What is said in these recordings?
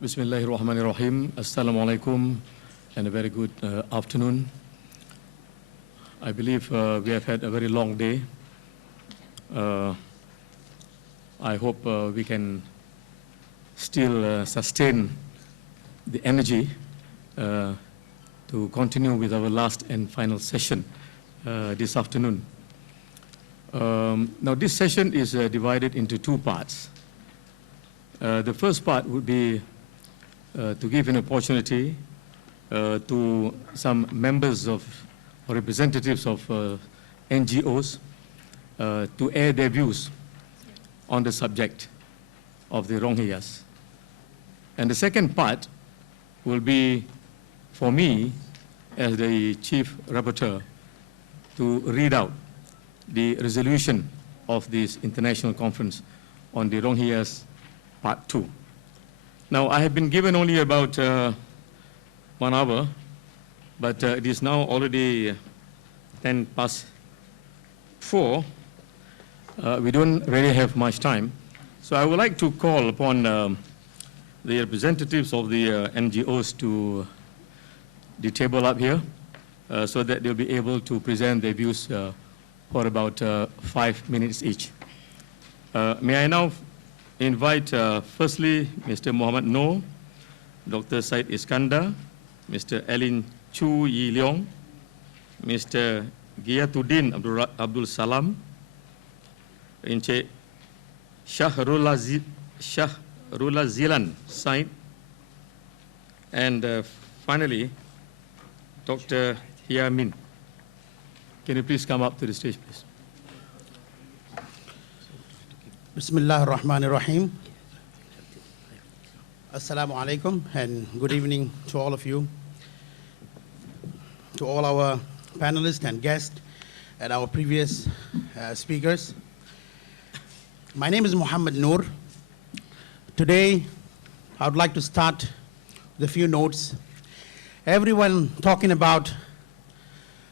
Bismillahirrahmanirrahim. Assalamu alaikum and a very good afternoon. I believe we have had a very long day. I hope we can still sustain the energy to continue with our last and final session this afternoon. Now this session is divided into two parts. The first part would be to give an opportunity to some members of or representatives of NGOs to air their views on the subject of the Rohingyas. And the second part will be for me as the Chief Rapporteur to read out the resolution of this international conference on the Rohingyas Part 2. Now, I have been given only about 1 hour, but it is now already 4:10. We don't really have much time. So I would like to call upon the representatives of the NGOs to the table up here so that they'll be able to present their views for about 5 minutes each. May I now invite firstly Mr. Muhammad Noor, Dr. Said Iskandar, Mr. Alin Chu Yi Leong, Mr. Giyatuddin Abdul Salam, Encik Shahrullah Zilan Said, and finally Dr. Yamin. Can you please come up to the stage, please? Bismillah ar-Rahman ar-Rahim. Assalamu alaikum and good evening to all of you, to all our panelists and guests and our previous speakers. My name is Muhammad Noor. Today, I would like to start with a few notes. Everyone talking about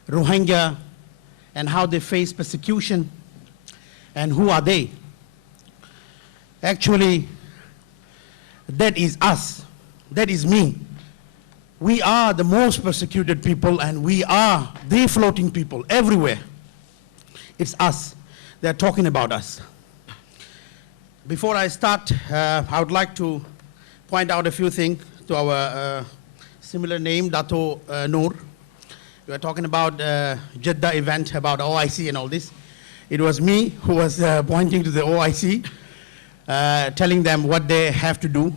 Rohingya and how they face persecution and who are they. Actually, that is us. That is me. We are the most persecuted people and we are the floating people everywhere. It's us. They're talking about us. Before I start, I would like to point out a few things to our similar name, Dato Noor. We are talking about Jeddah event about OIC and all this. It was me who was pointing to the OIC, telling them what they have to do,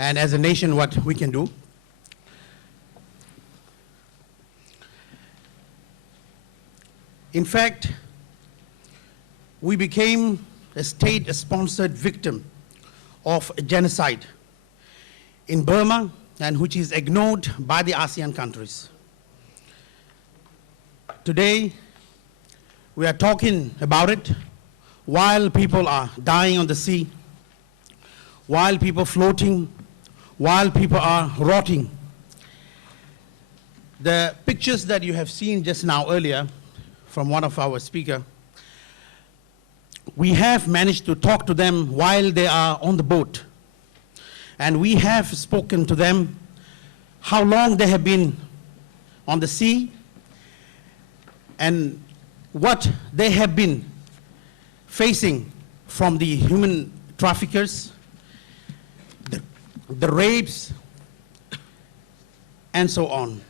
and as a nation what we can do. In fact, we became a state-sponsored victim of genocide in Burma, and which is ignored by the ASEAN countries. Today, we are talking about it while people are dying on the sea, while people are floating, while people are rotting. The pictures that you have seen just now earlier from one of our speakers, we have managed to talk to them while they are on the boat. And we have spoken to them how long they have been on the sea and what they have been facing from the human traffickers, the rapes, and so on.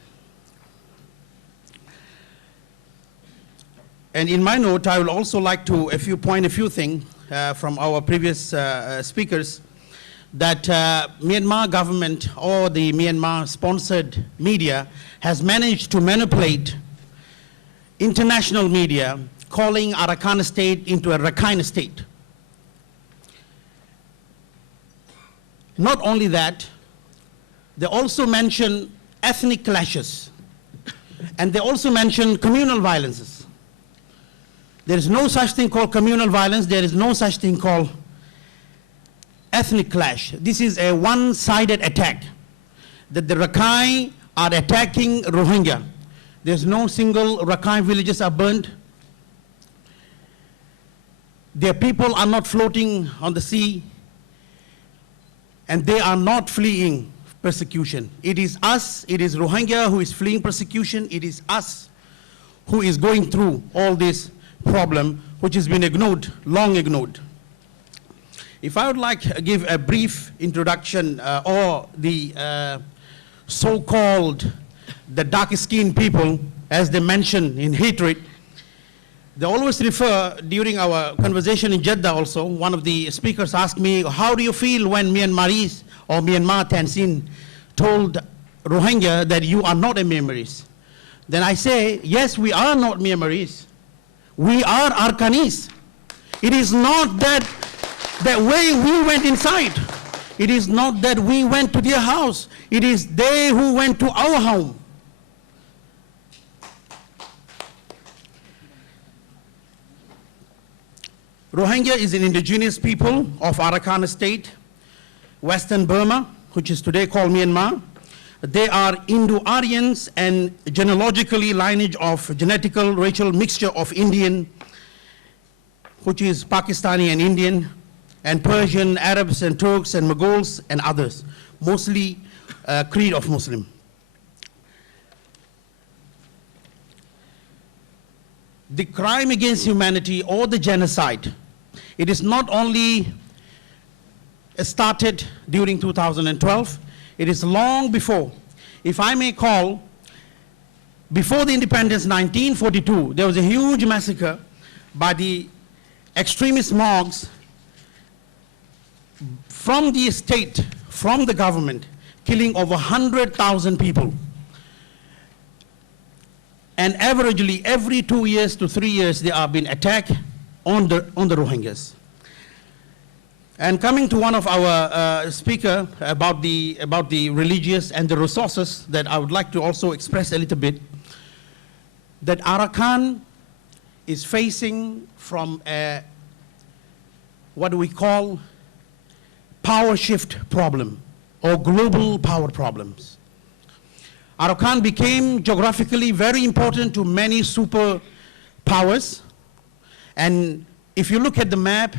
And in my note, I would also like to point a few things from our previous speakers, that Myanmar government or the Myanmar-sponsored media has managed to manipulate international media, calling Arakan state into a Rakhine state. Not only that, they also mention ethnic clashes, and they also mention communal violences. There is no such thing called communal violence. There is no such thing called ethnic clash. This is a one-sided attack, that the Rakhine are attacking Rohingya. There's no single Rakhine villages are burned. Their people are not floating on the sea. And they are not fleeing persecution. It is us, it is Rohingya who is fleeing persecution. It is us who is going through all this problem, which has been ignored, long ignored. If I would like to give a brief introduction, or the so-called the dark-skinned people, as they mention in hatred, they always refer, during our conversation in Jeddah also, one of the speakers asked me, how do you feel when Myanmaris or Myanmar Tansin told Rohingya that you are not a Myanmaris? Then I say, yes, we are not Myanmaris. We are Arkanis. It is not that way we went inside. It is not that we went to their house. It is they who went to our home. Rohingya is an indigenous people of Arakan state, Western Burma, which is today called Myanmar. They are Indo-Aryans and genealogically lineage of genetical racial mixture of Indian, which is Pakistani and Indian, and Persian, Arabs and Turks and Mongols and others, mostly creed of Muslim. The crime against humanity or the genocide, it is not only started during 2012, it is long before. If I may call, before the independence, 1942, there was a huge massacre by the extremist mobs from the state, from the government, killing over 100,000 people. And averagely, every 2 years to 3 years, there have been attacks on the Rohingyas. And coming to one of our speaker about the religious and the resources, that I would like to also express a little bit, that Arakan is facing from a, what we call power shift problem or global power problems. Arakan became geographically very important to many superpowers. And if you look at the map,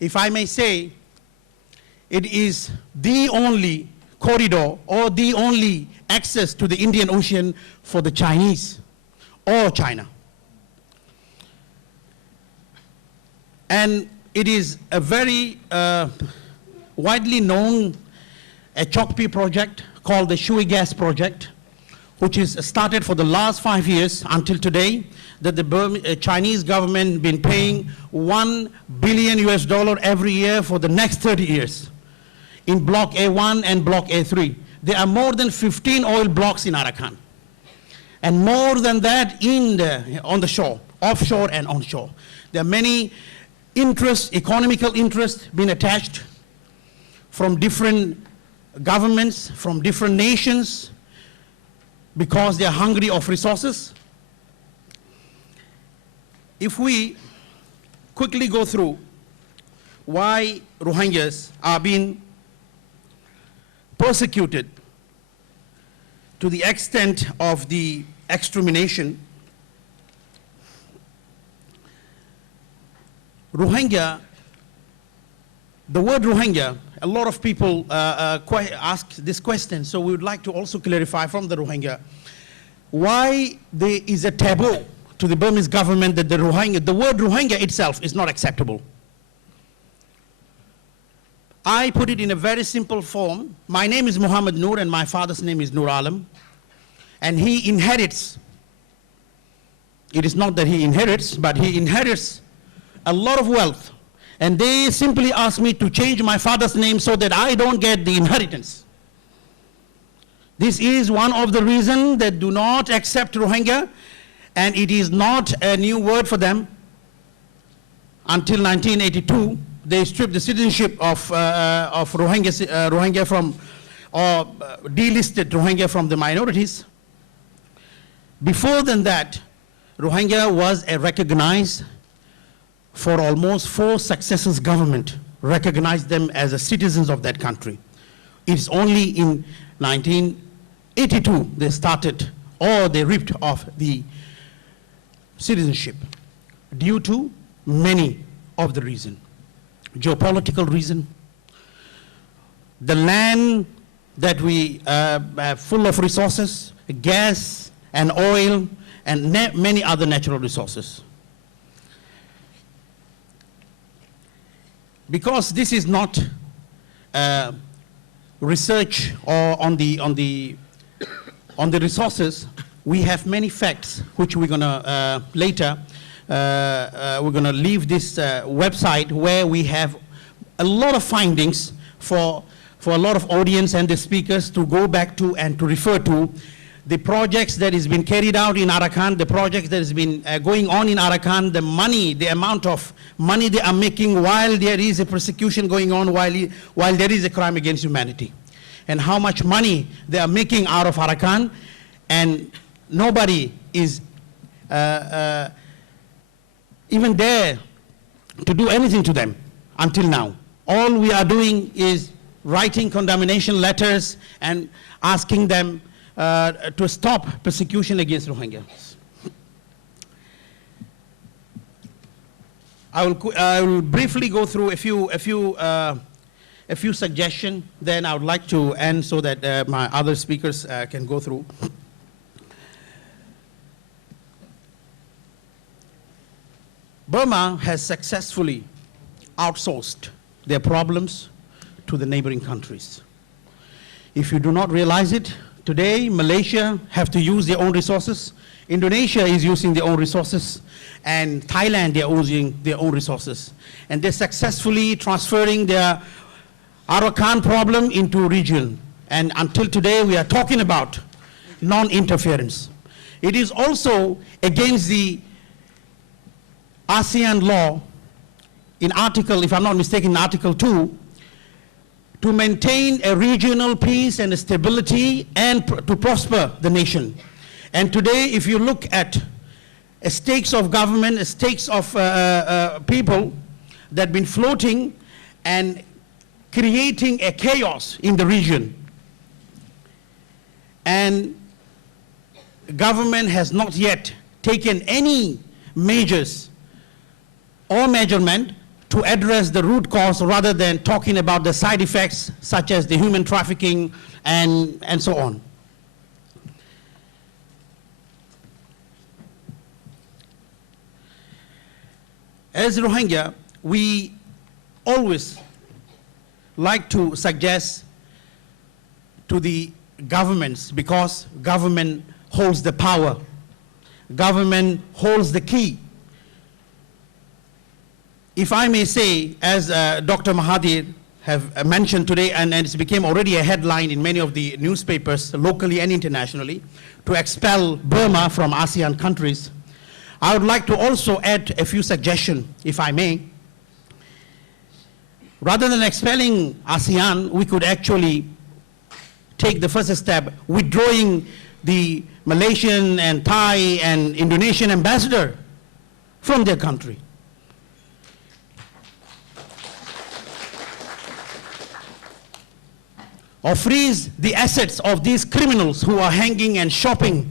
if I may say, it is the only corridor or the only access to the Indian Ocean for the Chinese or China. And it is a very widely known a Chokpi project called the Shui Gas Project, which is started for the last 5 years until today, that the Chinese government been paying $1 billion every year for the next 30 years in Block A1 and Block A3. There are more than 15 oil blocks in Arakan, and more than that on the shore, offshore and onshore. There are many interests, economical interests being attached from different governments, from different nations, because they are hungry of resources. If we quickly go through why Rohingyas are being persecuted to the extent of the extermination, Rohingya, the word Rohingya, a lot of people ask this question, so we would like to also clarify from the Rohingya why there is a taboo to the Burmese government that the word Rohingya itself is not acceptable. I put it in a very simple form. My name is Muhammad Noor and my father's name is Nur Alam, and he inherits. It is not that he inherits, but he inherits a lot of wealth. And they simply asked me to change my father's name so that I don't get the inheritance. This is one of the reasons that do not accept Rohingya, and it is not a new word for them. Until 1982, they stripped the citizenship of Rohingya from, or delisted Rohingya from the minorities. Before than that, Rohingya was a recognized, for almost 4 successive government recognized them as a citizens of that country. It's only in 1982 they started, or they ripped off the citizenship due to many of the reasons. Geopolitical reason, the land that we have full of resources, gas and oil, and many other natural resources. Because this is not research or on the resources, we have many facts which we're gonna later we're gonna leave this website where we have a lot of findings for a lot of audience and the speakers to go back to and to refer to. The projects that has been carried out in Arakan, the projects that has been going on in Arakan, the money, the amount of money they are making while there is a persecution going on, while there is a crime against humanity. And how much money they are making out of Arakan, and nobody is even there to do anything to them until now. All we are doing is writing condemnation letters and asking them to stop persecution against Rohingyas. I will briefly go through a few suggestions. Then I would like to end so that my other speakers can go through. Burma has successfully outsourced their problems to the neighboring countries. If you do not realize it, today Malaysia have to use their own resources, Indonesia is using their own resources, and Thailand they are using their own resources. And they're successfully transferring their Arakan problem into region. And until today we are talking about non-interference. It is also against the ASEAN law in article, if I'm not mistaken, Article 2, to maintain a regional peace and stability and to prosper the nation. And today, if you look at stakes of government, stakes of people that have been floating and creating a chaos in the region. And government has not yet taken any measures or measurement to address the root cause rather than talking about the side effects such as the human trafficking and so on. As Rohingya, we always like to suggest to the governments, because government holds the power, government holds the key. If I may say, as Dr. Mahathir have mentioned today, and it became already a headline in many of the newspapers, locally and internationally, to expel Burma from ASEAN countries, I would like to also add a few suggestions, if I may. Rather than expelling ASEAN, we could actually take the first step, withdrawing the Malaysian and Thai and Indonesian ambassador from their country. Or freeze the assets of these criminals who are hanging and shopping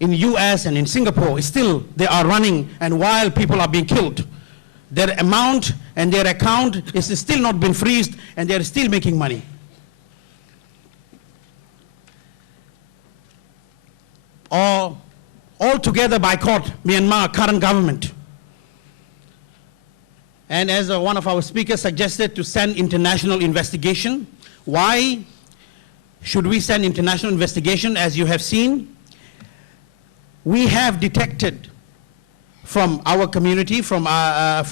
in the US and in Singapore. Still, they are running, and while people are being killed, their amount and their account is still not been freezed, and they are still making money. Or altogether boycott Myanmar current government. And as one of our speakers suggested, to send international investigation. Why should we send international investigation? As you have seen, we have detected from our community, from our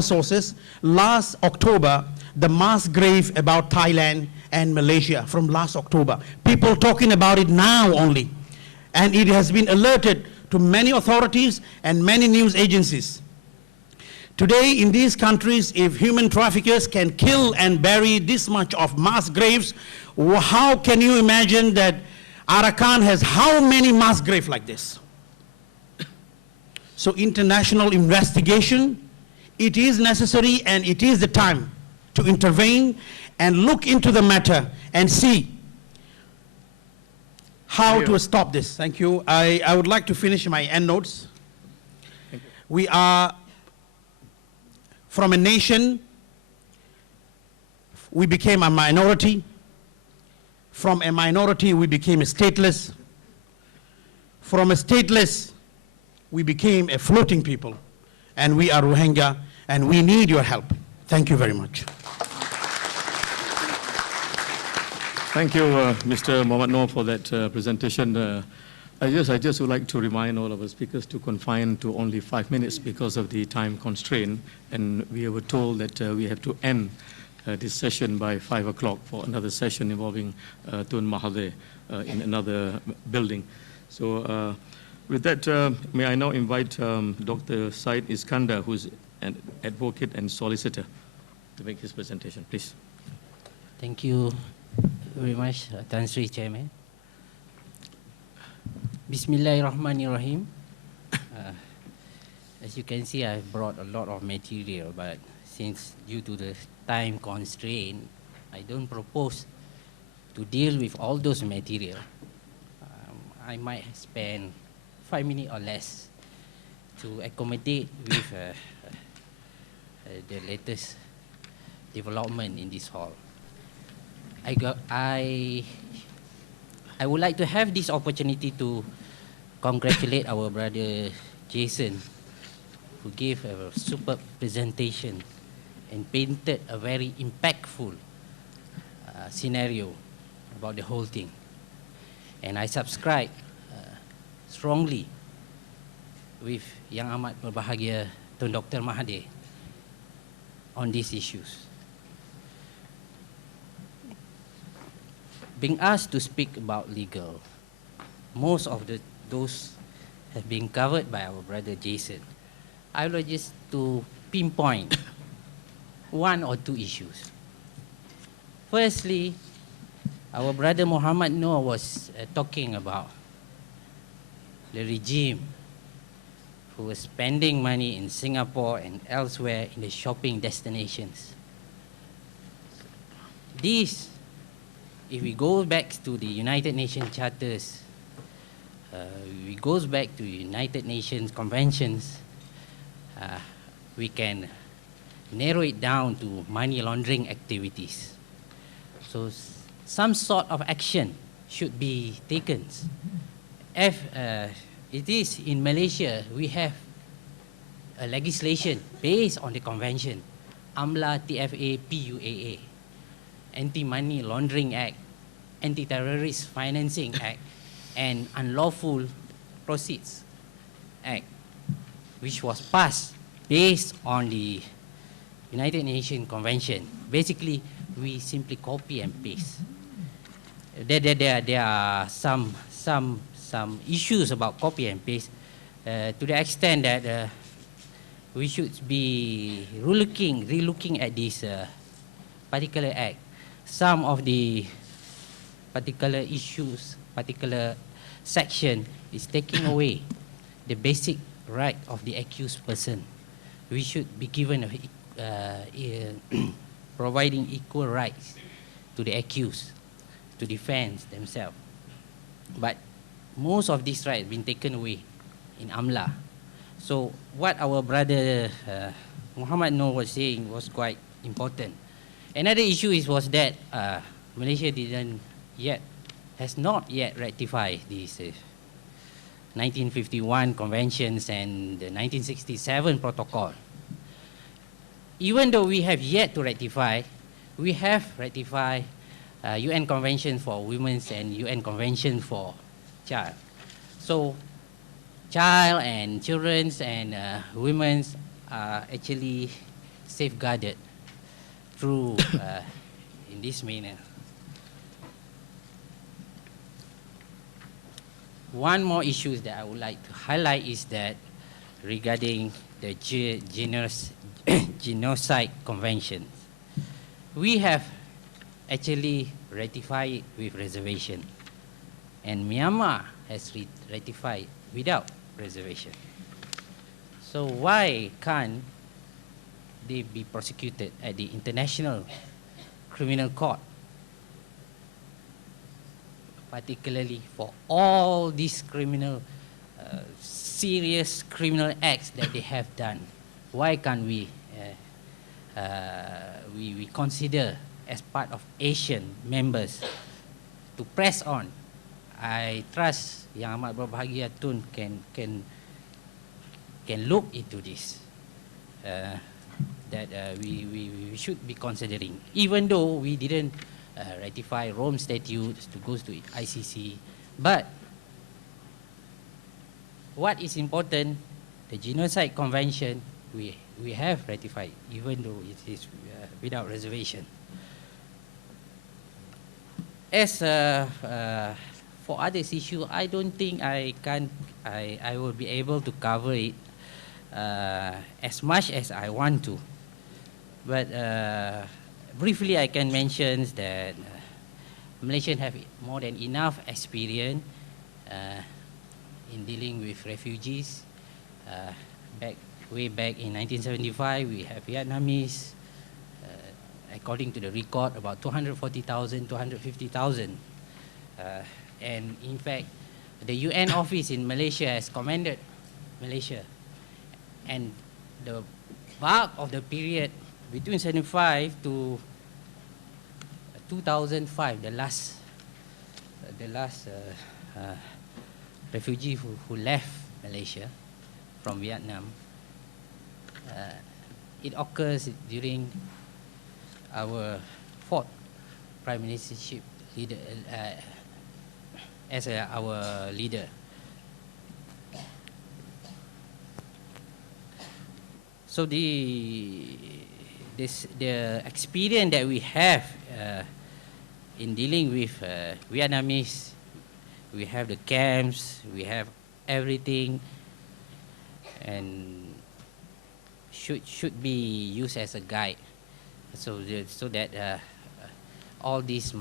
sources, last October, the mass grave about Thailand and Malaysia from last October. People talking about it now only. And it has been alerted to many authorities and many news agencies. Today, in these countries, if human traffickers can kill and bury this much of mass graves, how can you imagine that Arakan has how many mass graves like this? So international investigation, it is necessary, and it is the time to intervene and look into the matter and see how to stop this. Thank you. I would like to finish my end notes. We are from a nation we became a minority. From a minority, we became stateless. From a stateless, we became a floating people. And we are Rohingya, and we need your help. Thank you very much. Thank you, Mr. Mohammad Noor, for that presentation. I just would like to remind all of our speakers to confine to only 5 minutes because of the time constraint, and we were told that we have to end this session by 5 o'clock for another session involving Tun Mahathir in another building. So with that, may I now invite Dr. Said Iskandar, who's an advocate and solicitor, to make his presentation, please. Thank you very much, Tan Sri Chairman. Bismillahirrahmanirrahim. As you can see, I've brought a lot of material, but since due to the time constraint, I don't propose to deal with all those material. I might spend 5 minutes or less to accommodate with the latest development in this hall. I would like to have this opportunity to congratulate our brother Jason, who gave a superb presentation and painted a very impactful scenario about the whole thing. And I subscribe strongly with Yang Amat Berbahagia Tun Dr. Mahathir on these issues. Being asked to speak about legal, most of those have been covered by our brother Jason. I would like just to pinpoint 1 or 2 issues. Firstly, our brother Mohammad Noor was talking about the regime who was spending money in Singapore and elsewhere in the shopping destinations. This, if we go back to the United Nations charters, we goes back to United Nations conventions, we can narrow it down to money laundering activities. So some sort of action should be taken. If it is in Malaysia, we have a legislation based on the convention, AMLA TFA PUAA, Anti-Money Laundering Act, Anti-Terrorist Financing Act, and Unlawful Proceeds Act, which was passed based on the United Nations Convention. Basically, we simply copy and paste. There are some issues about copy and paste to the extent that we should be relooking at this particular act. Some of the particular issues, particular section is taking away the basic right of the accused person. We should be given providing equal rights to the accused to defend themselves. But most of these rights have been taken away in AMLA. So what our brother Muhammad Noor was saying was quite important. Another issue was that Malaysia has not yet ratified these 1951 conventions and the 1967 protocol. Even though we have yet to ratify, we have ratified UN Convention for Women and UN Convention for Child. So child and children and women are actually safeguarded through in this manner. One more issue that I would like to highlight is that regarding the genocide convention, we have actually ratified it with reservation, and Myanmar has ratified without reservation. So why can't they be prosecuted at the International Criminal Court, particularly for all these serious criminal acts that they have done? Why can't we consider as part of Asian members to press on. I trust Yang Amat Berbahagia Tun can look into this, that we should be considering, even though we didn't ratify Rome Statutes to go to ICC. But what is important, the Genocide Convention, we have ratified, even though it is without reservation. As for others issue, I don't think I will be able to cover it as much as I want to. But briefly, I can mention that Malaysians have more than enough experience in dealing with refugees. Way back in 1975, we have Vietnamese, according to the record, about 240,000, 250,000. And in fact, the UN office in Malaysia has commended Malaysia. And the bulk of the period between 75 to 2005, the last refugee who left Malaysia from Vietnam, it occurs during our fourth prime ministership leader, as our leader. So the experience that we have in dealing with Vietnamese, we have the camps, we have everything, and should be used as a guide, so that all these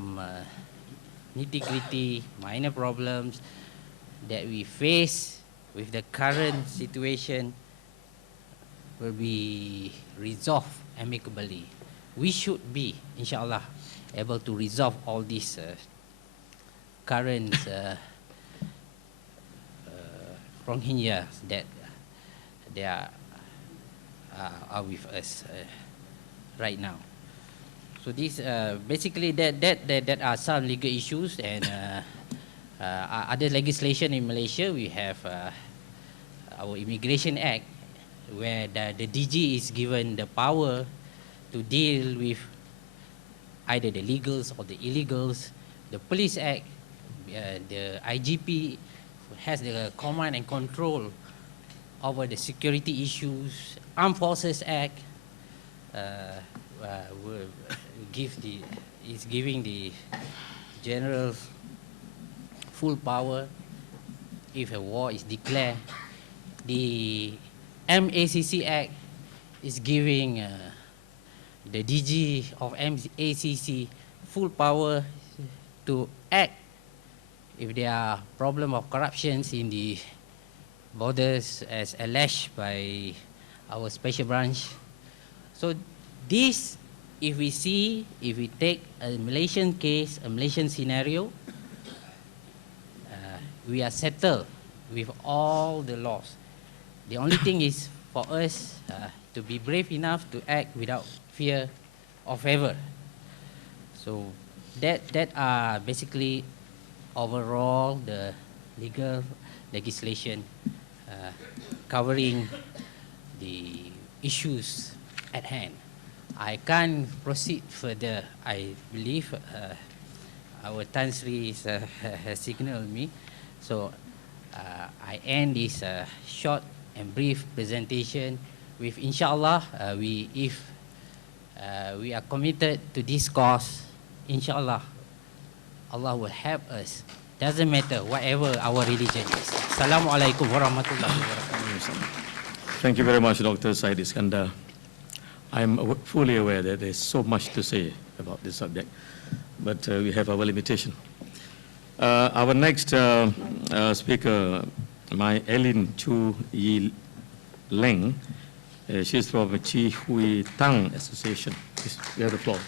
nitty-gritty minor problems that we face with the current situation will be resolved amicably. We should be, inshallah, able to resolve all these current Rohingya that they are with us right now. So this basically that are some legal issues, and other legislation in Malaysia. We have our Immigration Act, where the DG is given the power to deal with either the legals or the illegals. The Police Act, the IGP has the command and control over the security issues. Armed Forces Act is giving the general full power if a war is declared. The MACC Act is giving the DG of MACC full power to act if there are problem of corruptions in the borders, as alleged by our special branch. So this, if we take a Malaysian case, a Malaysian scenario, we are settled with all the laws. The only thing is for us to be brave enough to act without fear or favor. So that are basically overall the legal legislation covering the issues at hand. I can't proceed further. I believe our Tan Sri has signaled me. So I end this short and brief presentation with, inshallah, if we are committed to this cause, inshallah, Allah will help us. Doesn't matter whatever our religion is. Assalamualaikum warahmatullahi wabarakatuh. Thank you very much, Dr. Said Iskandar. I'm fully aware that there's so much to say about this subject, but we have our limitation. Our next speaker, my Ellen Chu Yi Leng, she's from the Chi Hui Tang Association. Please, you have the floor.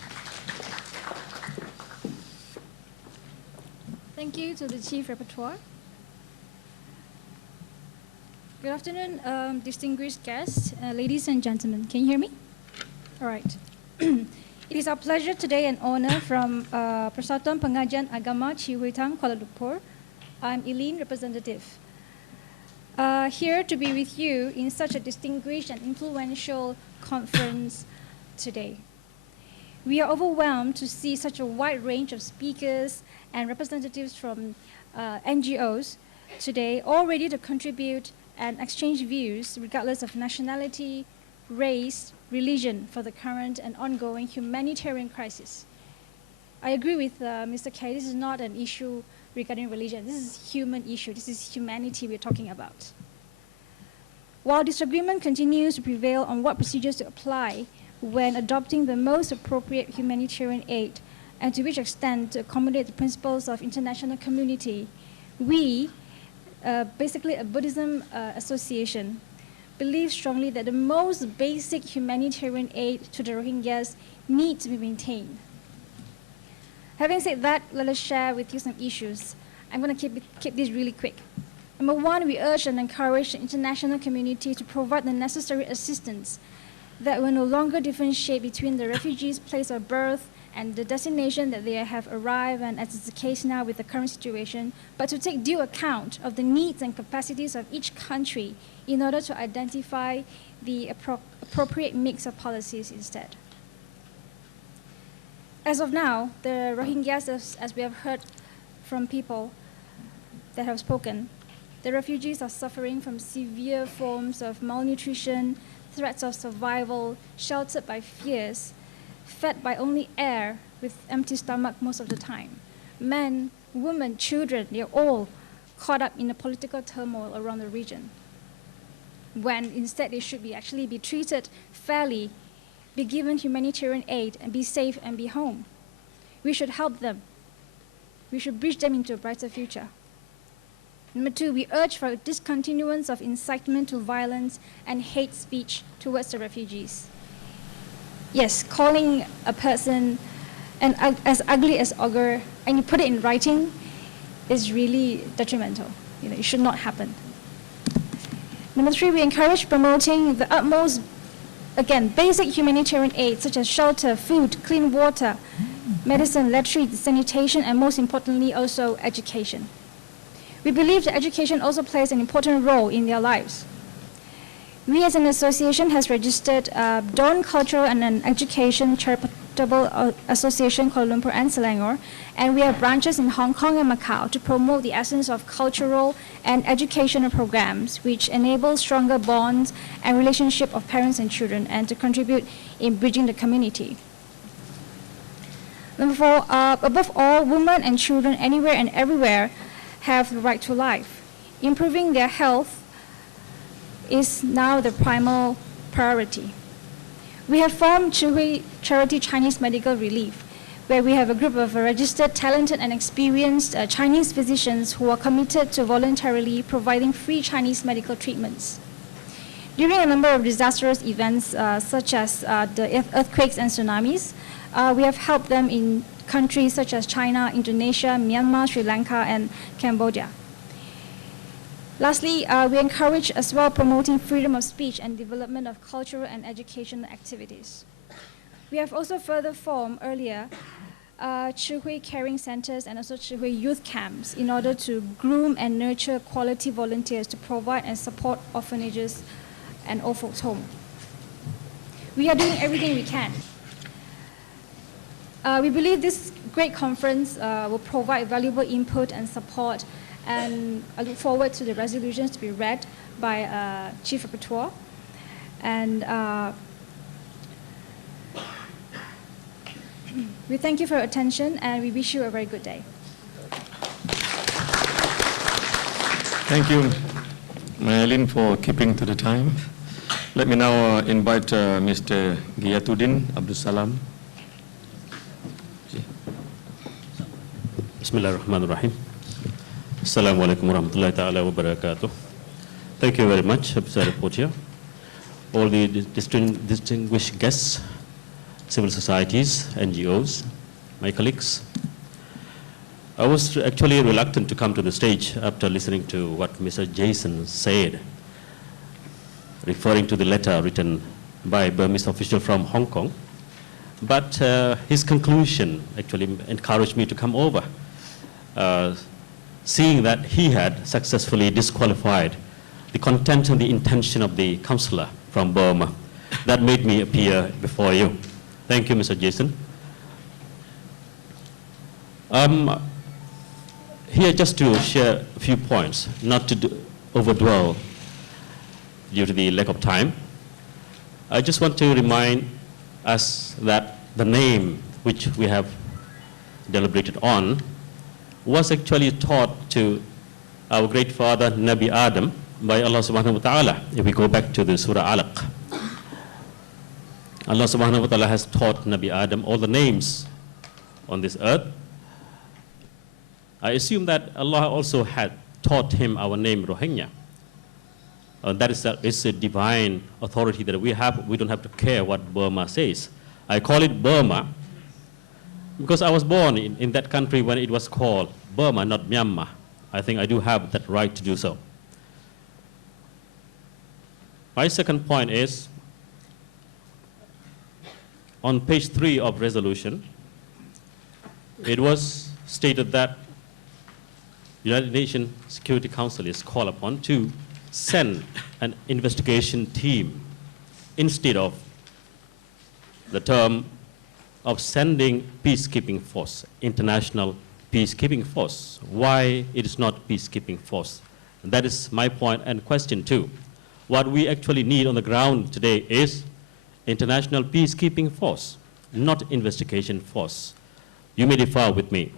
Thank you to the Chief Rapporteur. Good afternoon, distinguished guests, ladies and gentlemen. Can you hear me? All right. It is our pleasure today and honor from Persatuan Pengajian Agama Cihuitang, Kuala Lumpur. I'm Eileen, representative. Here to be with you in such a distinguished and influential conference today. We are overwhelmed to see such a wide range of speakers and representatives from NGOs today, all ready to contribute and exchange views regardless of nationality, race, religion for the current and ongoing humanitarian crisis. I agree with Mr. K. This is not an issue regarding religion. This is a human issue. This is humanity we're talking about. While disagreement continues to prevail on what procedures to apply when adopting the most appropriate humanitarian aid and to which extent to accommodate the principles of international community, we, basically a Buddhism association, believe strongly that the most basic humanitarian aid to the Rohingyas need to be maintained. Having said that, let us share with you some issues. I'm going to keep this really quick. Number one, we urge and encourage the international community to provide the necessary assistance that will no longer differentiate between the refugees' place of birth and the destination that they have arrived, and as is the case now with the current situation, but to take due account of the needs and capacities of each country in order to identify the appropriate mix of policies instead. As of now, the Rohingyas, as we have heard from people that have spoken, the refugees are suffering from severe forms of malnutrition, threats of survival, sheltered by fears, fed by only air with empty stomach most of the time. Men, women, children, they're all caught up in the political turmoil around the region, when instead they should actually be treated fairly, be given humanitarian aid, and be safe and be home. We should help them. We should bridge them into a brighter future. Number two, we urge for a discontinuance of incitement to violence and hate speech towards the refugees. Yes, calling a person as ugly as ogre, and you put it in writing, is really detrimental. It should not happen. Number three, we encourage promoting the utmost, again, basic humanitarian aid such as shelter, food, clean water, medicine, electricity, sanitation, and most importantly also education. We believe that education also plays an important role in their lives. We as an association has registered Dawn Cultural and an Education Charitable Association Kuala Lumpur and Selangor, and we have branches in Hong Kong and Macau to promote the essence of cultural and educational programs which enable stronger bonds and relationship of parents and children and to contribute in bridging the community. Number four, above all, women and children anywhere and everywhere have the right to life. Improving their health is now the primal priority. We have formed Chihui Charity Chinese Medical Relief, where we have a group of registered, talented, and experienced Chinese physicians who are committed to voluntarily providing free Chinese medical treatments. During a number of disastrous events, such as the earthquakes and tsunamis, we have helped them in countries such as China, Indonesia, Myanmar, Sri Lanka, and Cambodia. Lastly, we encourage as well promoting freedom of speech and development of cultural and educational activities. We have also further formed earlier Chihui caring centers and also Chihui youth camps in order to groom and nurture quality volunteers to provide and support orphanages and old folks' home. We are doing everything we can. We believe this great conference will provide valuable input and support, and I look forward to the resolutions to be read by Chief Rapporteur. And we thank you for your attention, and we wish you a very good day. Thank you, Maylin, for keeping to the time. Let me now invite Mr. Giyatuddin Abdul Salam. Bismillahirrahmanirrahim. Assalamualaikum warahmatullahi ta'ala wabarakatuh. Thank you very much, Mr. Rapporteur, all the distinguished guests, civil societies, NGOs, my colleagues. I was actually reluctant to come to the stage after listening to what Mr. Jason said, referring to the letter written by Burmese official from Hong Kong, But his conclusion actually encouraged me to come over, seeing that he had successfully disqualified the content and the intention of the counselor from Burma. That made me appear before you. Thank you, Mr. Jason. Here, just to share a few points, not to overdwell due to the lack of time. I just want to remind us that the name which we have deliberated on was actually taught to our great father Nabi Adam by Allah subhanahu wa ta'ala. If we go back to the Surah Alaq, Allah subhanahu wa ta'ala has taught Nabi Adam all the names on this earth. I assume that Allah also had taught him our name Rohingya. That is a divine authority that we have. We don't have to care what Burma says. I call it Burma because I was born in that country when it was called Burma, not Myanmar. I think I do have that right to do so. My second point is, on page 3 of resolution, it was stated that United Nations Security Council is called upon to send an investigation team instead of the term of sending peacekeeping force, international peacekeeping force. Why it is not peacekeeping force? And that is my point and question too. What we actually need on the ground today is international peacekeeping force, not investigation force. You may differ with me.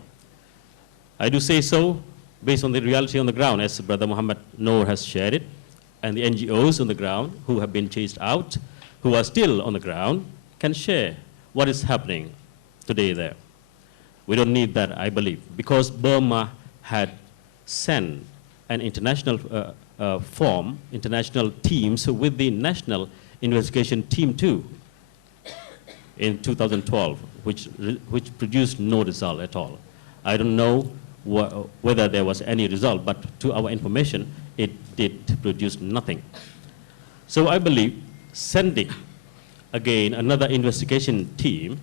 I do say so based on the reality on the ground, as Brother Muhammad Noor has shared it, and the NGOs on the ground who have been chased out, who are still on the ground, can share what is happening today there. We don't need that, I believe, because Burma had sent an international international teams with the national investigation team too in 2012, which produced no result at all. I don't know whether there was any result, but to our information, it did produce nothing. So I believe sending, again, another investigation team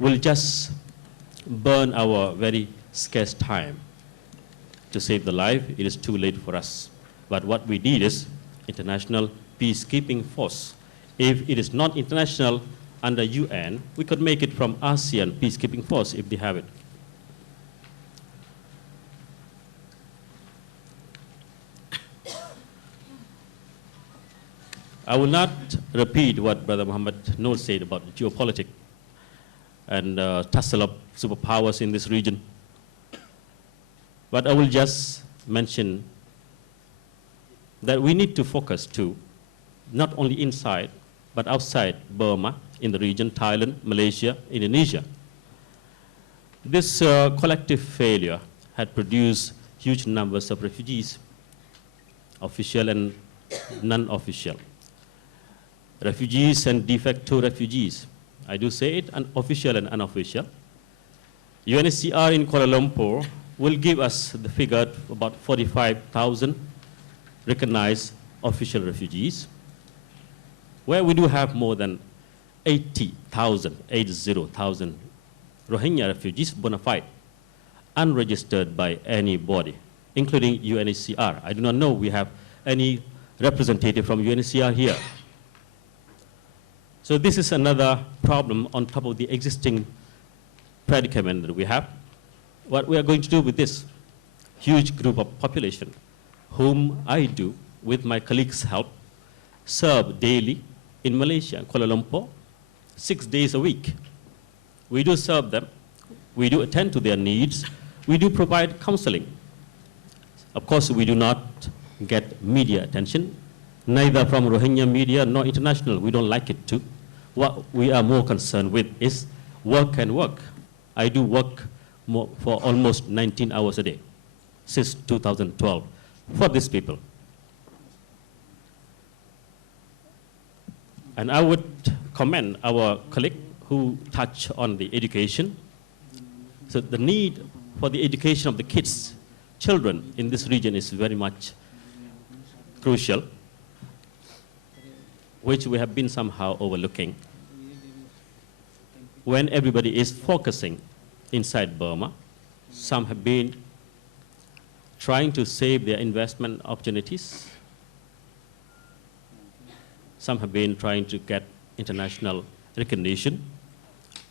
will just burn our very scarce time to save the life. It is too late for us. But what we need is international peacekeeping force. If it is not international under UN, we could make it from ASEAN peacekeeping force if they have it. I will not repeat what Brother Muhammad Noor said about geopolitics and tussle of superpowers in this region. But I will just mention that we need to focus too, not only inside, but outside Burma, in the region, Thailand, Malaysia, Indonesia. This collective failure had produced huge numbers of refugees, official and non-official. Refugees and de facto refugees. I do say it, official and unofficial. UNHCR in Kuala Lumpur will give us the figure of about 45,000 recognized official refugees, where we do have more than 80,000 Rohingya refugees bona fide, unregistered by anybody, including UNHCR. I do not know we have any representative from UNHCR here. So this is another problem on top of the existing predicament that we have. What we are going to do with this huge group of population, whom I do, with my colleagues' help, serve daily in Malaysia, Kuala Lumpur, 6 days a week. We do serve them. We do attend to their needs. We do provide counseling. Of course, we do not get media attention, neither from Rohingya media nor international. We don't like it too. What we are more concerned with is work and work. I do work for almost 19 hours a day since 2012 for these people. And I would commend our colleague who touched on the education. So the need for the education of the kids, children in this region is very much crucial, which we have been somehow overlooking. when everybody is focusing inside Burma, some have been trying to save their investment opportunities. Some have been trying to get international recognition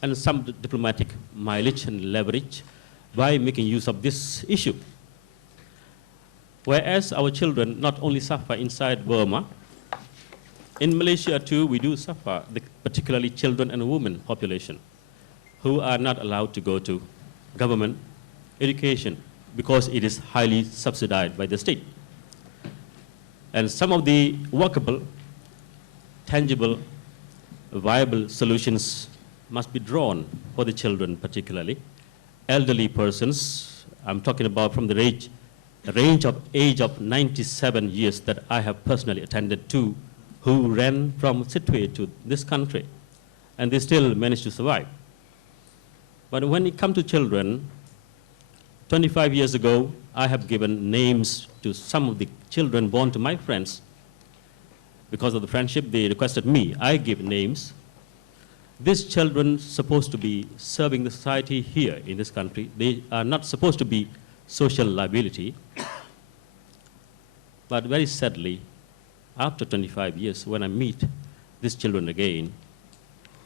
and some diplomatic mileage and leverage by making use of this issue. Whereas our children not only suffer inside Burma, in Malaysia too, we do suffer, particularly children and women population, who are not allowed to go to government education because it is highly subsidized by the state. And some of the workable, tangible, viable solutions must be drawn for the children particularly. Elderly persons, I'm talking about from the range of age of 97 years that I have personally attended to, who ran from Sittwe to this country, and they still managed to survive. But when it comes to children, 25 years ago, I have given names to some of the children born to my friends. Because of the friendship, they requested me. I give names. These children supposed to be serving the society here in this country. They are not supposed to be social liability. But very sadly, after 25 years, when I meet these children again,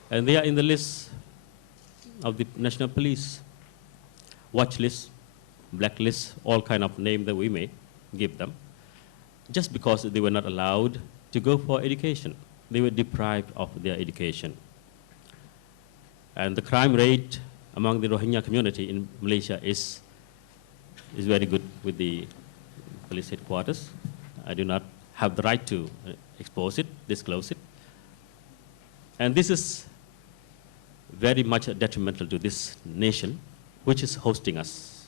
and they are in the list of the National Police, watch list, blacklist, all kind of name that we may give them, just because they were not allowed to go for education. They were deprived of their education. And the crime rate among the Rohingya community in Malaysia is very good with the police headquarters. I do not have the right to expose it, disclose it. And this is very much detrimental to this nation, which is hosting us,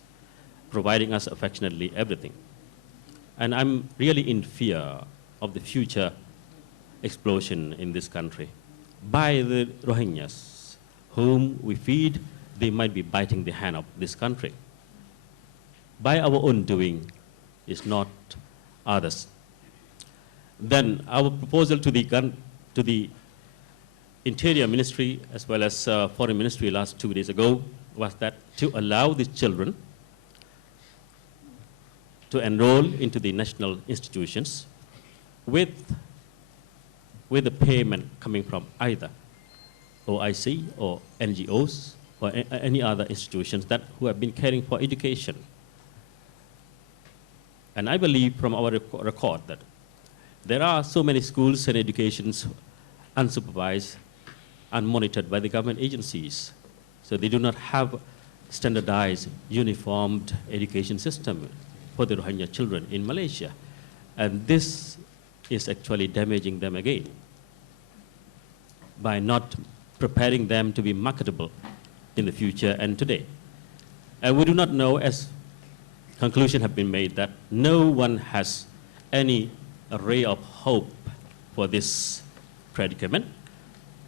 providing us affectionately everything. And I'm really in fear of the future explosion in this country by the Rohingyas, whom we feed. They might be biting the hand of this country. By our own doing, is not others. Then our proposal to the Interior Ministry as well as Foreign Ministry last 2 days ago was that to allow these children to enroll into the national institutions with the payment coming from either OIC or NGOs or any other institutions who have been caring for education. And I believe from our record that there are so many schools and educations unsupervised, unmonitored by the government agencies. So they do not have standardized, uniformed education system for the Rohingya children in Malaysia. And this is actually damaging them again by not preparing them to be marketable in the future and today. And we do not know, as conclusion have been made, that no one has any ray of hope for this predicament.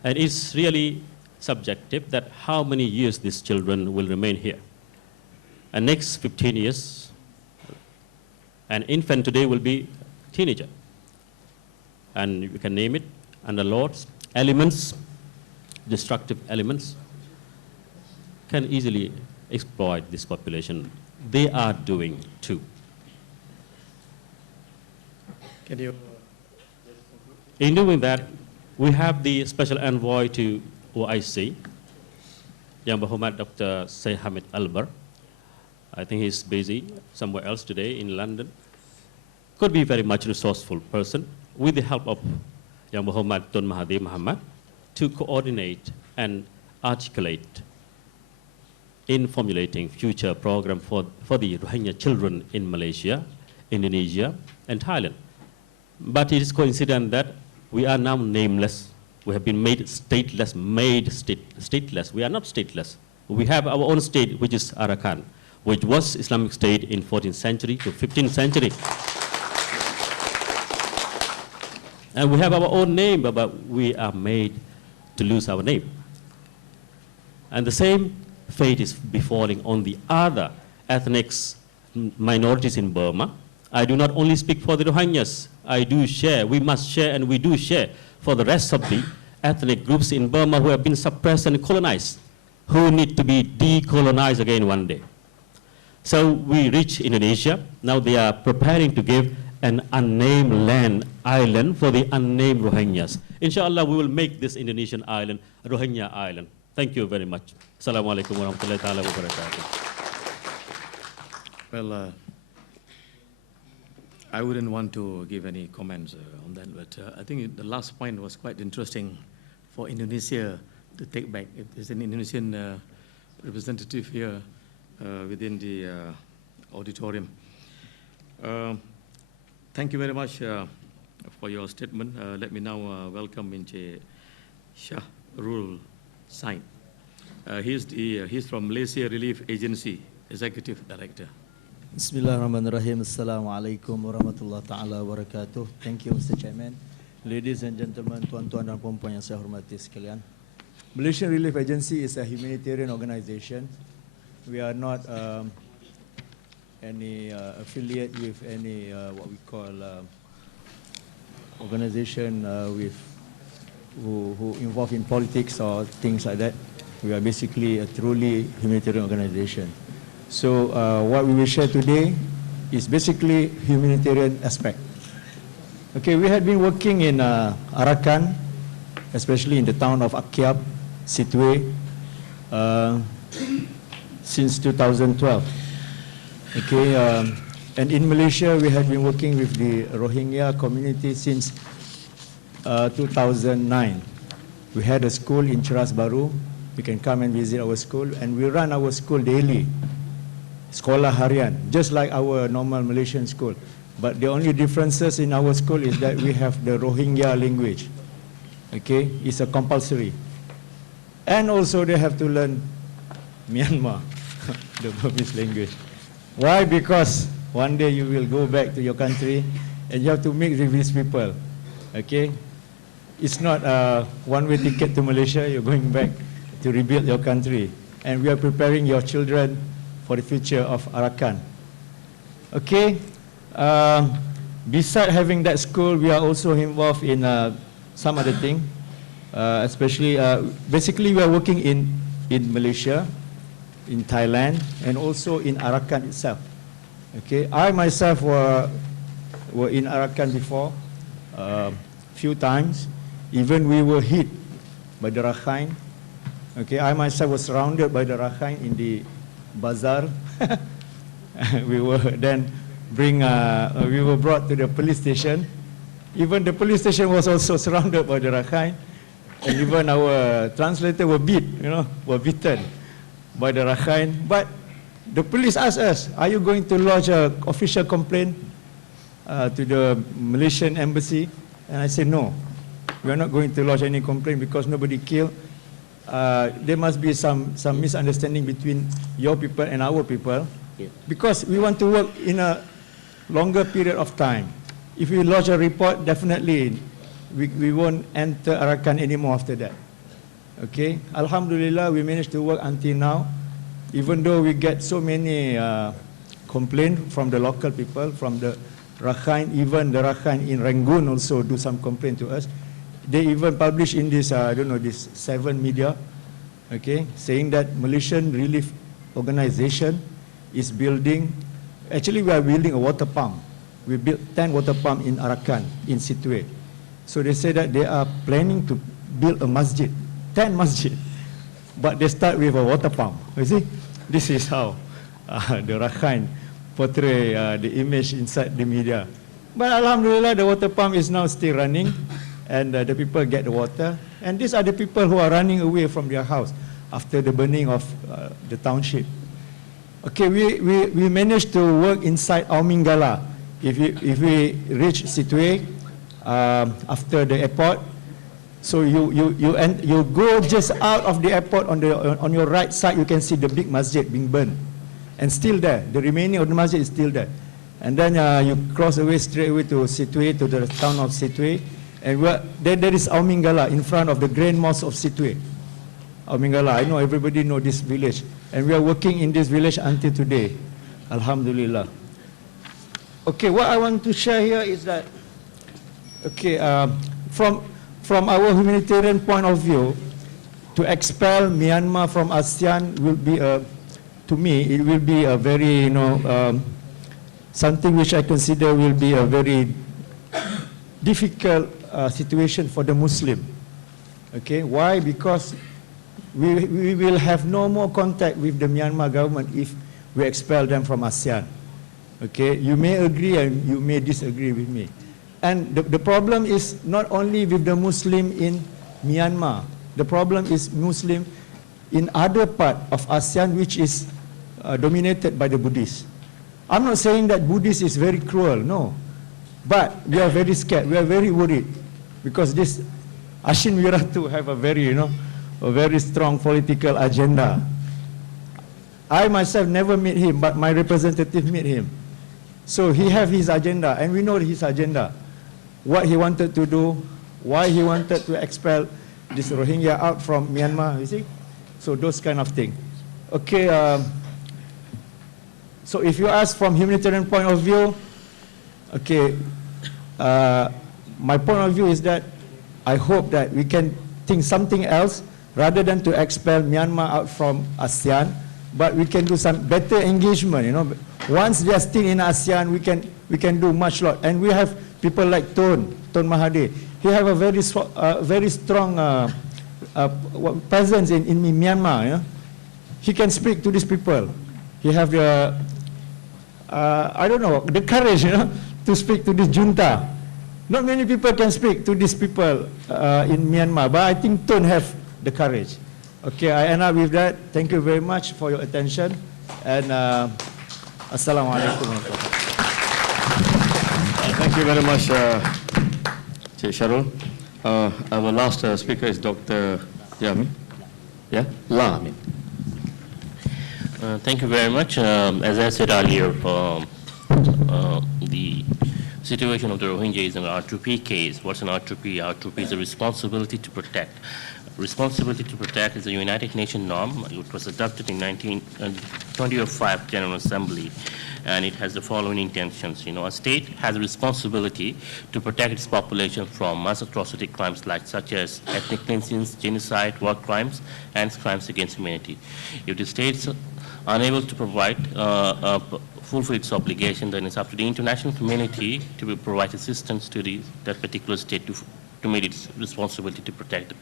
And it's really subjective that how many years these children will remain here. And next 15 years, an infant today will be a teenager. And you can name it under laws, elements, destructive elements, can easily exploit this population. They are doing too. Can you? In doing that, we have the special envoy to OIC, Yang Berhormat Dr. Syed Hamid Albar. I think he's busy somewhere else today in London. Could be very much resourceful person with the help of Yang Berhormat Tun Mahathir Mohamad to coordinate and articulate in formulating future program for the Rohingya children in Malaysia, Indonesia, and Thailand. But it is coincident that we are now nameless. We have been made stateless, stateless. We are not stateless. We have our own state, which is Arakan, which was Islamic state in 14th century to 15th century. And we have our own name, but we are made to lose our name. And the same fate is befalling on the other ethnic minorities in Burma. I do not only speak for the Rohingyas. I do share, we must share, and we do share for the rest of the ethnic groups in Burma who have been suppressed and colonized, who need to be decolonized again one day. So we reach Indonesia. Now they are preparing to give an unnamed land island for the unnamed Rohingyas. Inshallah, we will make this Indonesian island a Rohingya island. Thank you very much. Assalamu alaikum warahmatullahi ta'ala wabarakatuh. Well, I wouldn't want to give any comments on that, but I think the last point was quite interesting for Indonesia to take back. If there's an Indonesian representative here within the auditorium. Thank you very much for your statement. Let me now welcome Encik Shahrul Said. He's from Malaysia Relief Agency, Executive Director. Bismillahirrahmanirrahim. Assalamualaikum warahmatullahi ta'ala wabarakatuh. Thank you, Mr. Chairman. Ladies and gentlemen, tuan-tuan dan puan-puan yang saya hormati sekalian. Malaysian Relief Agency is a humanitarian organization. We are not any affiliate with any what we call organization who involved in politics or things like that. We are basically a truly humanitarian organization. So what we will share today is basically humanitarian aspect. Okay, we had been working in Arakan, especially in the town of Akyab, Situe, since 2012. Okay, and in Malaysia, we had been working with the Rohingya community since 2009. We had a school in Ceras Baru. You can come and visit our school, and we run our school daily. Sekolah harian, just like our normal Malaysian school. But the only differences in our school is that we have the Rohingya language. Okay, it's a compulsory. And also they have to learn Myanmar, the Burmese language. Why? Because one day you will go back to your country and you have to mix with these people. Okay, it's not a one-way ticket to Malaysia. You're going back to rebuild your country. And we are preparing your children for the future of Arakan. Okay, besides having that school, we are also involved in some other thing, especially, basically we are working in Malaysia, in Thailand, and also in Arakan itself. Okay, I myself were in Arakan before, few times. Even we were hit by the Rakhine. Okay, I myself was surrounded by the Rakhine in the bazaar. We were then we were brought to the police station. Even the police station was also surrounded by the Rakhine, and even our translator were beaten by the Rakhine. But the police asked us, "Are you going to lodge an official complaint to the Malaysian embassy?" And I said, "No, we are not going to lodge any complaint because nobody killed. There must be some misunderstanding between your people and our people, because we want to work in a longer period of time. If we lodge a report, definitely we won't enter Arakan anymore after that." Okay, Alhamdulillah, we managed to work until now, even though we get so many complaints from the local people, from the Rakhine. Even the Rakhine in Rangoon also do some complaint to us. They even publish in this, this 7 media, okay, saying that Malaysian Relief Organization is building, actually we are building a water pump. We built 10 water pumps in Arakan, in Situe. So they say that they are planning to build a masjid, 10 masjid, but they start with a water pump. You see, this is how the Rakhine portray the image inside the media. But Alhamdulillah, the water pump is now still running, and the people get the water. And these are the people who are running away from their house after the burning of the township. Okay, we managed to work inside Aumingala. If we reach Situe after the airport, so you go just out of the airport, on your right side you can see the big masjid being burned, and still there. The remaining of the masjid is still there. And then you cross away straight away to Situe, to the town of Situe. And then there is Aumingala in front of the Grand Mosque of Situe. Aumingala, I know everybody know this village. And we are working in this village until today. Alhamdulillah. Okay, what I want to share here is that, okay, from from our humanitarian point of view, to expel Myanmar from ASEAN will be to me, it will be a very, something which I consider will be a very difficult situation for the Muslim. Okay, why? Because we will have no more contact with the Myanmar government if we expel them from ASEAN. Okay, you may agree and you may disagree with me. And the problem is not only with the Muslim in Myanmar, the problem is Muslim in other part of ASEAN which is dominated by the Buddhists. I'm not saying that Buddhist is very cruel, no. But we are very scared, we are very worried because this Ashin Wiratu have a very, a very strong political agenda. I myself never met him, but my representative met him. So he have his agenda, and we know his agenda. What he wanted to do, why he wanted to expel this Rohingya out from Myanmar, you see? So those kind of things. Okay, so if you ask from humanitarian point of view, okay, my point of view is that I hope that we can think something else rather than to expel Myanmar out from ASEAN, but we can do some better engagement, Once they are still in ASEAN, we can do much lot. And we have people like Tun Mahathir. He have a very strong presence in Myanmar. He can speak to these people. He have the, I don't know, the courage, to speak to this junta. Not many people can speak to these people in Myanmar, but I think Tun have the courage. Okay, I end up with that. Thank you very much for your attention. And Assalamu alaikum. Thank you very much, Sharul. Our last speaker is Dr. Yami. Yeah? La. Thank you very much. As I said earlier, the situation of the Rohingya is an R2P case. What's an R2P? R2P is a responsibility to protect. Responsibility to protect is a United Nations norm. It was adopted in 2005 General Assembly, and it has the following intentions. A state has a responsibility to protect its population from mass atrocity crimes such as ethnic cleansings, genocide, war crimes, and crimes against humanity. If the state's unable to provide fulfill its obligation, then it's up to the international community to provide assistance to that particular state to meet its responsibility to protect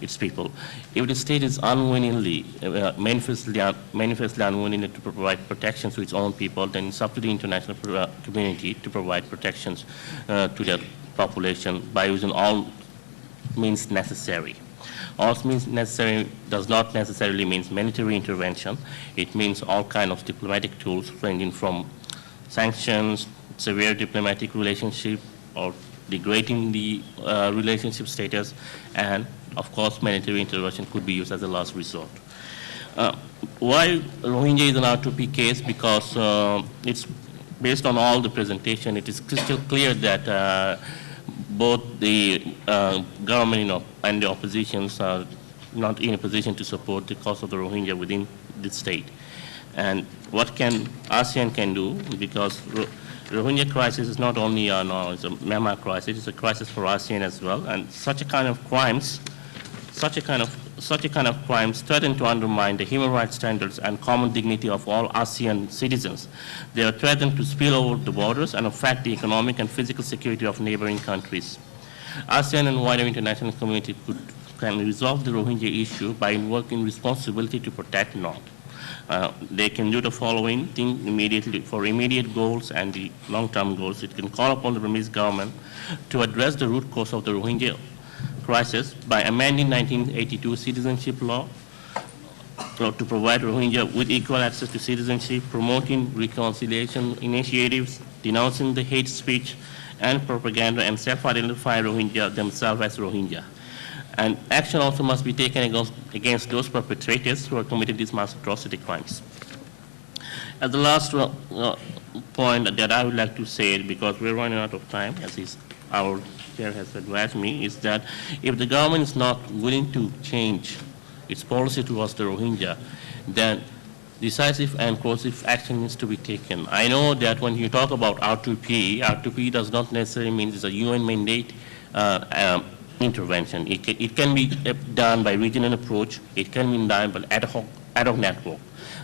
its people. If the state is unwillingly, manifestly unwilling to provide protection to its own people, then it's up to the international community to provide protections to their population by using all means necessary. All means necessary does not necessarily mean military intervention. It means all kinds of diplomatic tools ranging from sanctions, severe diplomatic relationship, or degrading the relationship status, and of course military intervention could be used as a last resort. Why Rohingya is an R2P case? Because it's based on all the presentation, it is crystal clear that both the government and the oppositions are not in a position to support the cause of the Rohingya within the state. And what can ASEAN can do, because Rohingya crisis is not only it's a Myanmar crisis, it's a crisis for ASEAN as well, and such a kind of crimes threaten to undermine the human rights standards and common dignity of all ASEAN citizens. They are threatened to spill over the borders and affect the economic and physical security of neighboring countries. ASEAN and wider international community can resolve the Rohingya issue by invoking responsibility to protect North. They can do the following thing immediately for immediate goals and the long-term goals. It can call upon the Burmese government to address the root cause of the Rohingya crisis by amending 1982 citizenship law to provide Rohingya with equal access to citizenship, promoting reconciliation initiatives, denouncing the hate speech and propaganda, and self-identify Rohingya themselves as Rohingya. And action also must be taken against those perpetrators who have committed these mass atrocity crimes. At the last point that I would like to say, because we're running out of time, as our chair has advised me, is that if the government is not willing to change its policy towards the Rohingya, then decisive and coercive action needs to be taken. I know that when you talk about R2P does not necessarily mean it's a UN mandate intervention. It can be done by regional approach. It can be done by ad hoc network.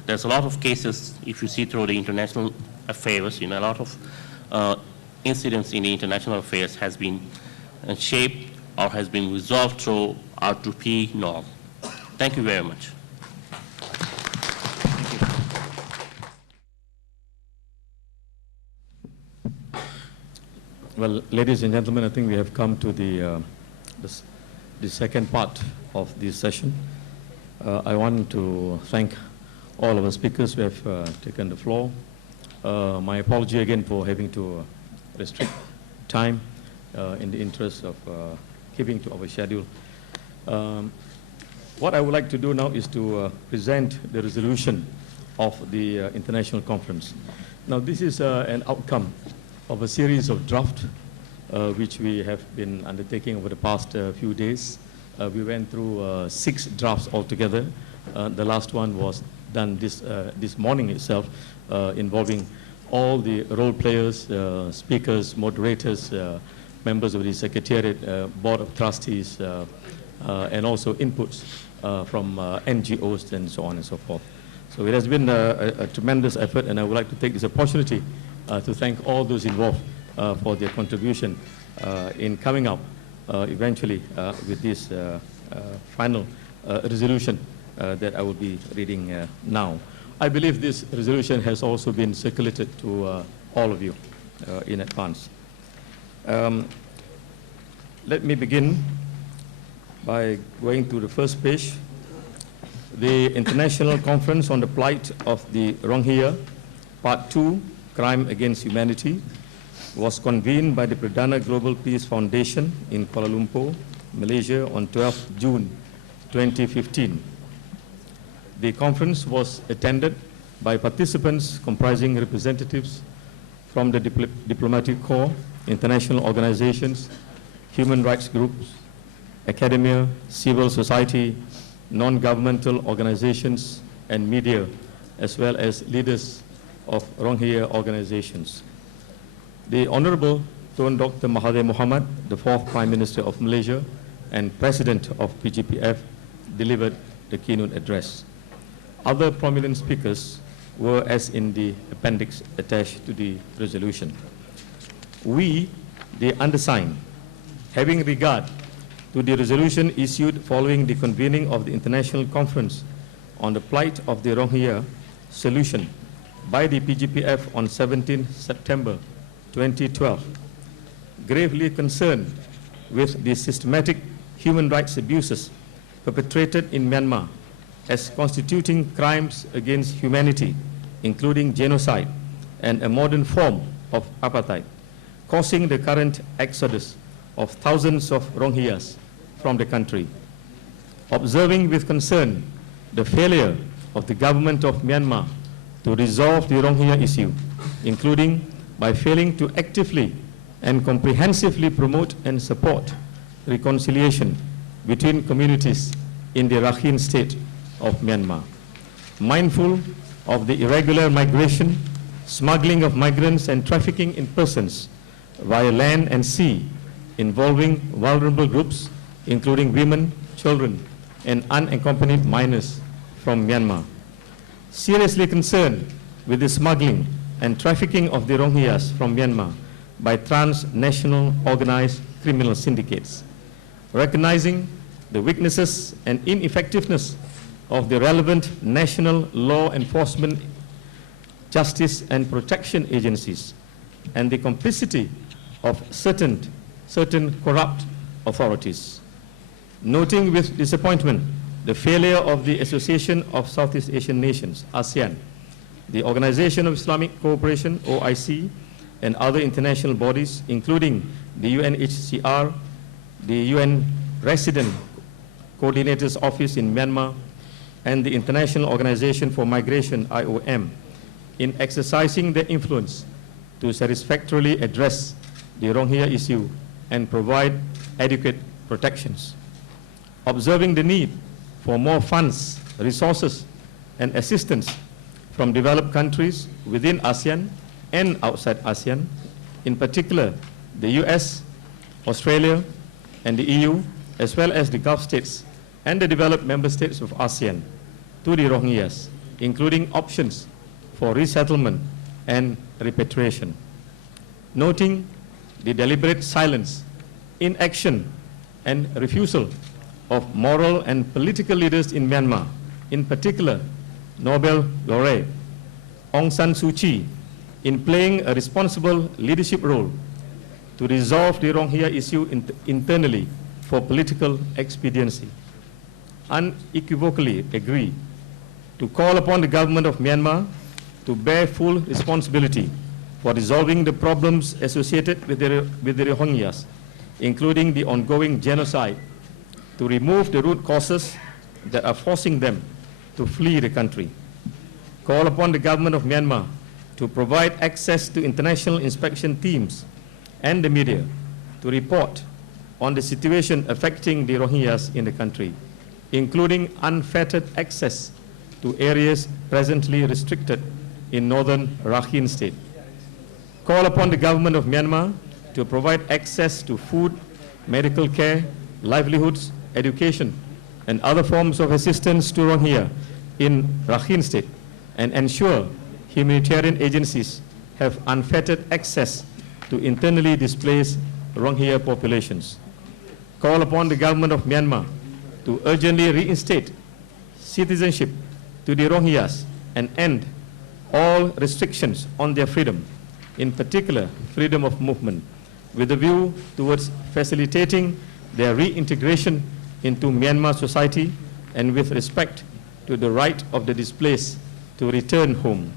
There's a lot of cases, if you see through the international affairs, a lot of incidents in the international affairs has been shaped or has been resolved through R2P norm. Thank you very much. Well, ladies and gentlemen, I think we have come to the second part of this session. I want to thank all of our speakers who have taken the floor. My apology again for having to restrict time in the interest of keeping to our schedule. What I would like to do now is to present the resolution of the international conference. Now, this is an outcome of a series of drafts which we have been undertaking over the past few days. We went through 6 drafts altogether. The last one was done this morning itself, involving all the role players, speakers, moderators, members of the Secretariat, Board of Trustees, and also inputs from NGOs and so on and so forth. So it has been a tremendous effort, and I would like to take this opportunity to thank all those involved for their contribution in coming up eventually with this final resolution that I will be reading now. I believe this resolution has also been circulated to all of you in advance. Let me begin by going to the first page. The International Conference on the Plight of the Rohingya, Part 2, Crime Against Humanity, was convened by the Perdana Global Peace Foundation in Kuala Lumpur, Malaysia on 12 June 2015. The conference was attended by participants comprising representatives from the diplomatic corps, international organizations, human rights groups, academia, civil society, non-governmental organizations, and media, as well as leaders of Rohingya organizations. The Honorable Tun Dr. Mahathir Mohamad, the 4th Prime Minister of Malaysia and President of PGPF, delivered the keynote address. Other prominent speakers were as in the appendix attached to the resolution. We, the undersigned, having regard to the resolution issued following the convening of the International Conference on the Plight of the Rohingya solution by the PGPF on 17 September 2012, gravely concerned with the systematic human rights abuses perpetrated in Myanmar as constituting crimes against humanity, including genocide and a modern form of apartheid, causing the current exodus of thousands of Rohingyas from the country. Observing with concern the failure of the government of Myanmar to resolve the Rohingya issue, including by failing to actively and comprehensively promote and support reconciliation between communities in the Rakhine state of Myanmar. Mindful of the irregular migration, smuggling of migrants, and trafficking in persons via land and sea involving vulnerable groups, including women, children, and unaccompanied minors from Myanmar. Seriously concerned with the smuggling and trafficking of the Rohingyas from Myanmar by transnational organized criminal syndicates. Recognizing the weaknesses and ineffectiveness of the relevant national law enforcement, justice and protection agencies, and the complicity of certain corrupt authorities. Noting with disappointment the failure of the Association of Southeast Asian Nations, ASEAN, the Organization of Islamic Cooperation, OIC, and other international bodies, including the UNHCR, the UN Resident Coordinator's Office in Myanmar, and the International Organization for Migration, IOM, in exercising their influence to satisfactorily address the Rohingya issue and provide adequate protections. Observing the need for more funds, resources, and assistance from developed countries within ASEAN and outside ASEAN, in particular the US, Australia, and the EU, as well as the Gulf states and the developed member states of ASEAN to the Rohingyas, including options for resettlement and repatriation. Noting the deliberate silence, inaction, and refusal of moral and political leaders in Myanmar, in particular Nobel laureate Aung San Suu Kyi, in playing a responsible leadership role to resolve the Rohingya issue internally for political expediency. Unequivocally agree to call upon the government of Myanmar to bear full responsibility for resolving the problems associated with the Rohingyas, including the ongoing genocide, to remove the root causes that are forcing them to flee the country. Call upon the government of Myanmar to provide access to international inspection teams and the media to report on the situation affecting the Rohingyas in the country, including unfettered access to areas presently restricted in northern Rakhine state. Call upon the government of Myanmar to provide access to food, medical care, livelihoods, education, and other forms of assistance to Rohingya in Rakhine state, and ensure humanitarian agencies have unfettered access to internally displaced Rohingya populations. Call upon the government of Myanmar to urgently reinstate citizenship to the Rohingyas and end all restrictions on their freedom, in particular freedom of movement, with a view towards facilitating their reintegration into Myanmar society and with respect to the right of the displaced to return home.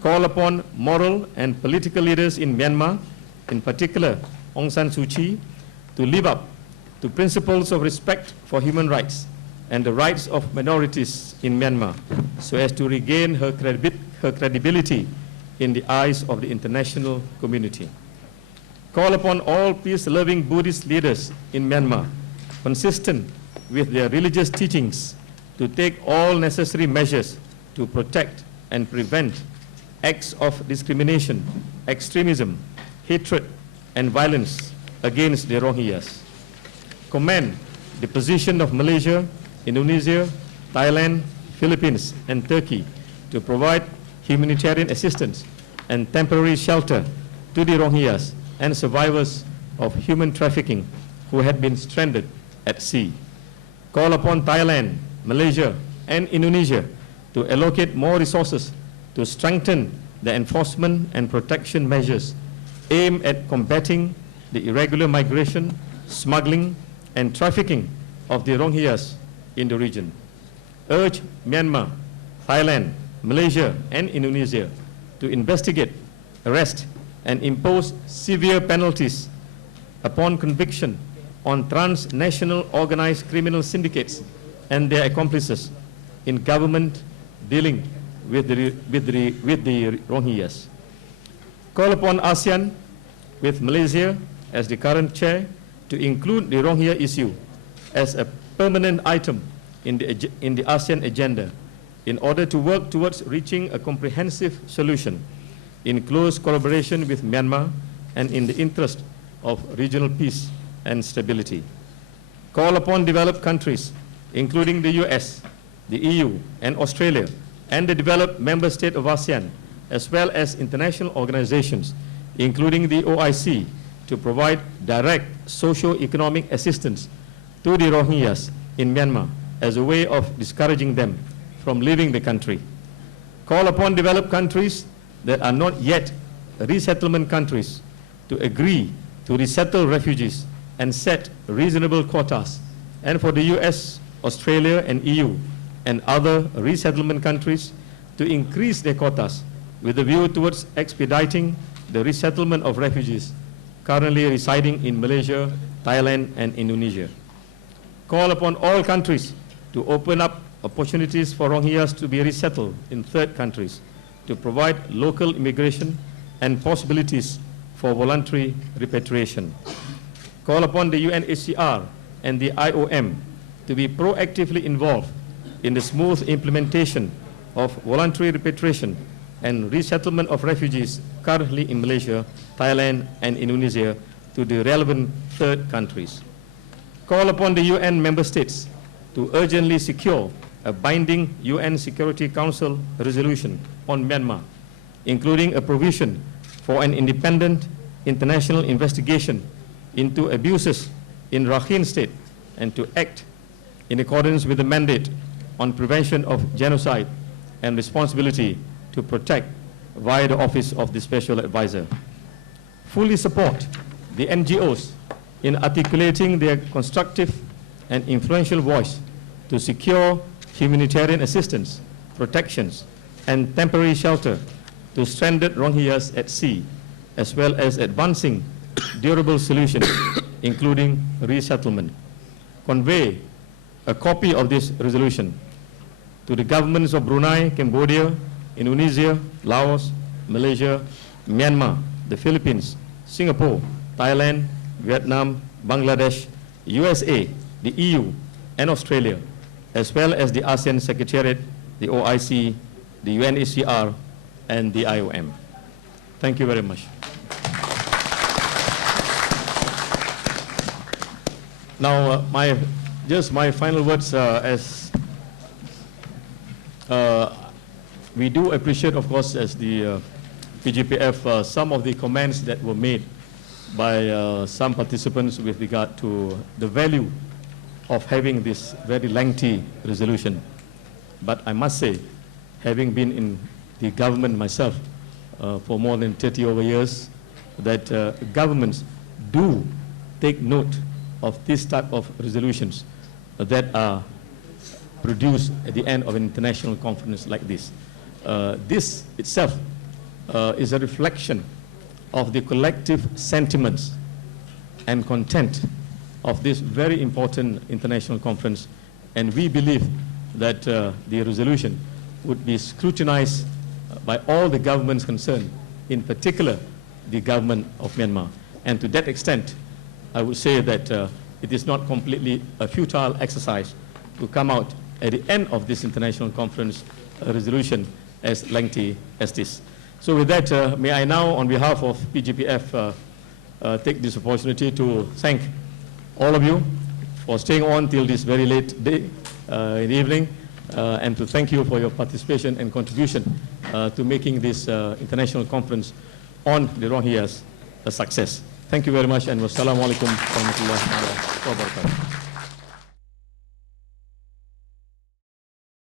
Call upon moral and political leaders in Myanmar, in particular Aung San Suu Kyi, to live up to principles of respect for human rights and the rights of minorities in Myanmar, so as to regain her credibility in the eyes of the international community. Call upon all peace-loving Buddhist leaders in Myanmar, consistent with their religious teachings, to take all necessary measures to protect and prevent acts of discrimination, extremism, hatred, and violence against the Rohingyas. Commend the position of Malaysia, Indonesia, Thailand, Philippines, and Turkey to provide humanitarian assistance and temporary shelter to the Rohingyas and survivors of human trafficking who had been stranded at sea. Call upon Thailand, Malaysia, and Indonesia to allocate more resources to strengthen the enforcement and protection measures aimed at combating the irregular migration, smuggling, and trafficking of the Rohingyas in the region. Urge Myanmar, Thailand, Malaysia, and Indonesia to investigate, arrest, and impose severe penalties upon conviction on transnational organized criminal syndicates and their accomplices in government dealing with the Rohingyas. Call upon ASEAN, with Malaysia as the current chair, to include the Rohingya issue as a permanent item in the ASEAN agenda in order to work towards reaching a comprehensive solution in close collaboration with Myanmar and in the interest of regional peace and stability. Call upon developed countries, including the US, the EU, and Australia, and the developed member state of ASEAN, as well as international organizations, including the OIC, to provide direct socio-economic assistance to the Rohingyas in Myanmar as a way of discouraging them from leaving the country. Call upon developed countries that are not yet resettlement countries to agree to resettle refugees and set reasonable quotas, and for the US, Australia, and EU, and other resettlement countries to increase their quotas with a view towards expediting the resettlement of refugees currently residing in Malaysia, Thailand, and Indonesia. Call upon all countries to open up opportunities for Rohingyas to be resettled in third countries, to provide local immigration and possibilities for voluntary repatriation. Call upon the UNHCR and the IOM to be proactively involved in the smooth implementation of voluntary repatriation and resettlement of refugees currently in Malaysia, Thailand, and Indonesia to the relevant third countries. call upon the UN member states to urgently secure a binding UN Security Council resolution on Myanmar, including a provision for an independent international investigation into abuses in Rakhine State, and to act in accordance with the mandate on prevention of genocide and responsibility to protect via the Office of the Special Advisor. Fully support the NGOs in articulating their constructive and influential voice to secure humanitarian assistance, protections, and temporary shelter to stranded Rohingyas at sea, as well as advancing durable solutions, including resettlement. Convey a copy of this resolution to the governments of Brunei, Cambodia, Indonesia, Laos, Malaysia, Myanmar, the Philippines, Singapore, Thailand, Vietnam, Bangladesh, USA, the EU, and Australia, as well as the ASEAN Secretariat, the OIC, the UNHCR, and the IOM. Thank you very much. Now, just my final words as we do appreciate, of course, as the PGPF, some of the comments that were made by some participants with regard to the value of having this very lengthy resolution. But I must say, having been in the government myself for more than 30 over years, that governments do take note of this type of resolutions that are produced at the end of an international conference like this. This itself is a reflection of the collective sentiments and content of this very important international conference, and we believe that the resolution would be scrutinized by all the governments concerned, in particular the government of Myanmar. And to that extent, I would say that it is not completely a futile exercise to come out at the end of this international conference a resolution as lengthy as this. So with that, may I now, on behalf of PGPF, take this opportunity to thank all of you for staying on till this very late day in the evening, and to thank you for your participation and contribution to making this international conference on the Rohingyas a success. Thank you very much, and wassalamu alaikum warahmatullahi wabarakatuh.